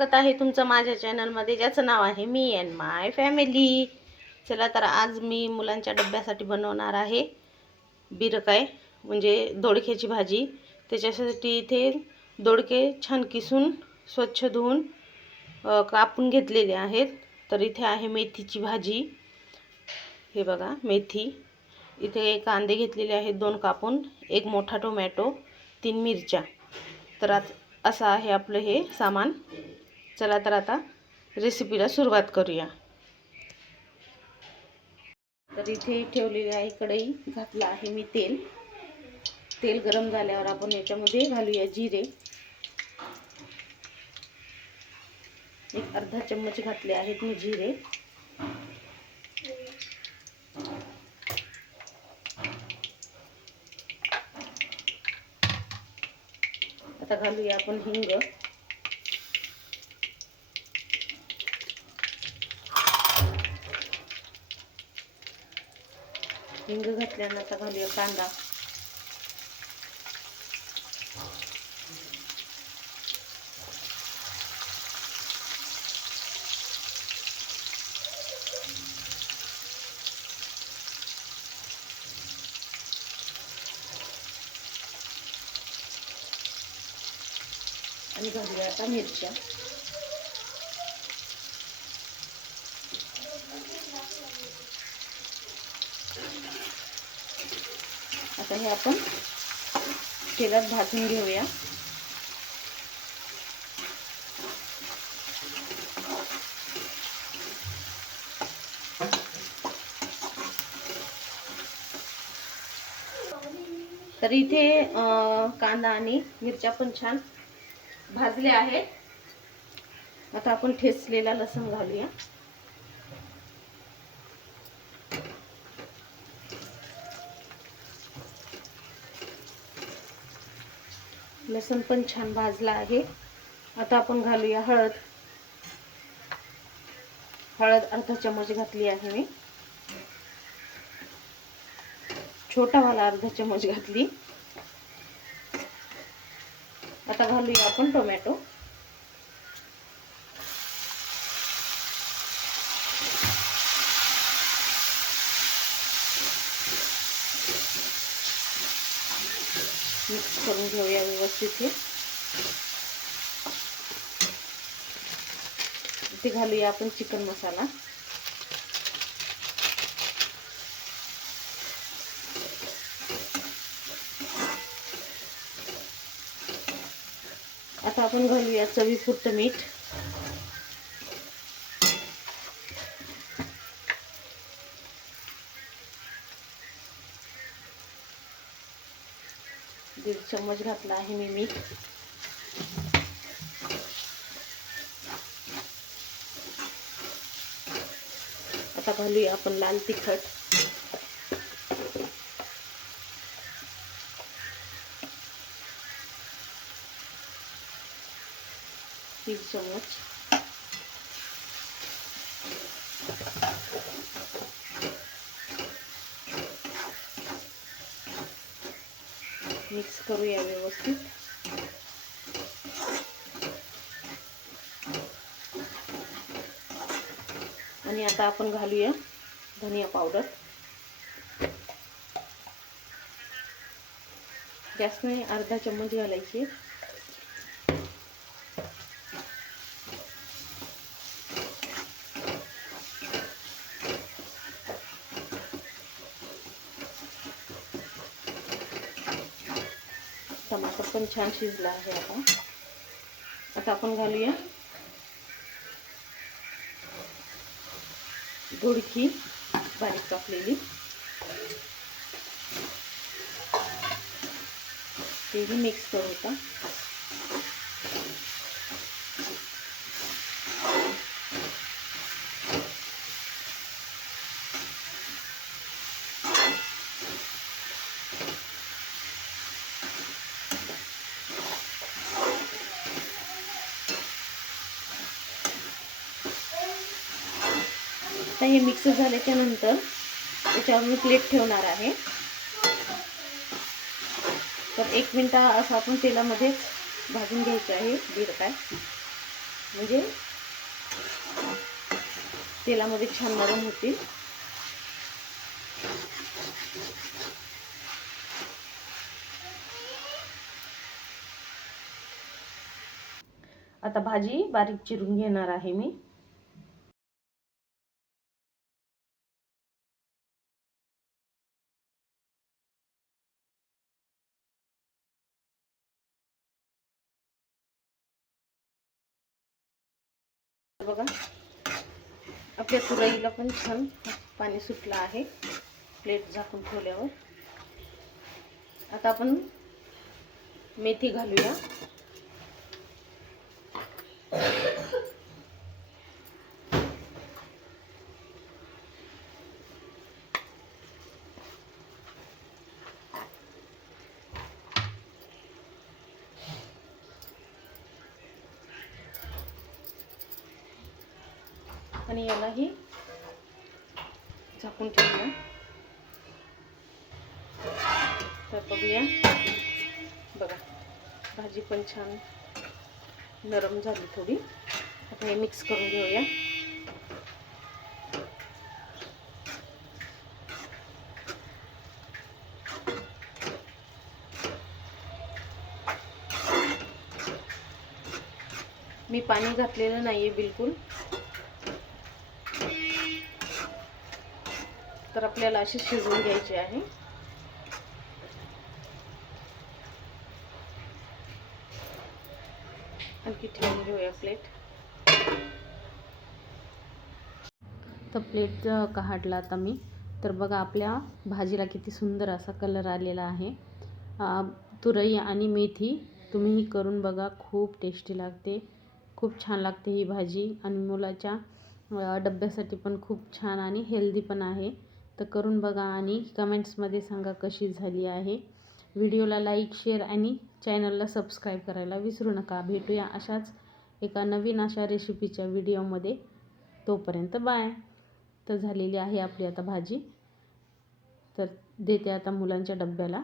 स्वागत आहे तुमचं माझ्या चॅनलमध्ये ज्याचं नाव आहे मी अँड माय फॅमिली चला तर आज मी मुलांच्या डब्यासाठी बनवणार आहे बिरकाय म्हणजे दोडक्याची भाजी. त्याच्यासाठी इथे दोडके छान किसून स्वच्छ धुवून कापून घेतलेले आहेत. तर इथे आहे मेथीची भाजी. हे बघा मेथी. इथे कांदे घेतलेले आहेत दोन कापून. एक मोठा टोमॅटो तीन मिरच्या. तर आज असं आहे आपलं हे सामान. चला तर आता रेसिपीला सुरुवात करूया. तर इथे ठेवलेली आहे कढई घातलं आहे मी तेल. तेल गरम झाल्यावर आपण याच्यामध्ये घालूया जिरे. एक अर्धा चम्मच घातले आहेत मी जिरे. आता घालूया आपण हिंग. हिंग घातल्यानंतर घालूया कांदा. आणि घालूया आता मिरच्या. आता हे आपण तेलात भाजून घेऊया. तर इथे कांदा आणि मिरच्या पण छान भाजले आहेत. आता आपण ठेचलेला लसूण घालूया. लसूण पण छान भाजला आहे. आता आपण घालूया हळद. हळद अर्धा चमच घातली आहे मी. छोटा वाला अर्धा चमच घातली. आता घालूया आपण टोमॅटो. मिक्स करून घेऊया व्यवस्थित हे. इथे घालूया आपण चिकन मसाला. आता आपण घालूया चवीपुरतं मीठ. दीड चम्मच घातला आहे मी मीठ. आता घालूया आपण लाल तिखट. तीन चम्मच. मिक्स करूया व्यवस्थित. आणि आता आपण घालूया धनिया पावडर. गॅसने अर्धा चम्मच घालायची. पण छान शिजला आहे आता. आता आपण घालूया दोडकी बारीक कापलेली. तेही मिक्स करू का आता हे मिक्स झाल्याच्यानंतर त्याच्यावर मी प्लेट ठेवणार आहे. तर एक मिनटा असं आपण तेलामध्ये भाजून घ्यायचं आहे दीड काय म्हणजे तेलामध्ये छान नरम होतील. आता भाजी बारीक चिरून घेणार आहे मी. बघा. आपल्या तुरईला पण छान पाणी सुटलं आहे. प्लेट झाकून ठेवल्यावर. आता आपण मेथी घालूया. आणि यालाही झाकून ठेवूया. तर बघूया. बघा भाजी पण छान नरम झाली थोडी. आता हे मिक्स करून घेऊया. मी पाणी घातलेलं नाही आहे बिलकुल. तर आपल्याला अशी शिजवून घ्यायची आहे. आणखी ठेवून घेऊया प्लेट तर प्लेट काढला आता मी. तर बघा आपल्या भाजीला किती सुंदर असा कलर आलेला आहे. तुरई आणि मेथी तुम्हीही करून बघा खूप टेस्टी लागते. खूप छान लागते ही भाजी. आणि मुलाच्या डब्यासाठी पण खूप छान आणि हेल्दी पण आहे. तर करून बघा आणि कमेंट्समध्ये सांगा कशी झाली आहे. व्हिडिओला लाईक शेअर आणि चॅनलला सबस्क्राईब करायला विसरू नका. भेटूया अशाच एका नवीन अशा रेसिपीच्या व्हिडिओमध्ये. तोपर्यंत बाय. तर झालेली आहे आपली आता भाजी. तर देते आता मुलांच्या डब्याला.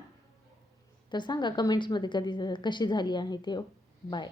तर सांगा कमेंट्समध्ये कधी कशी झाली आहे ते. बाय.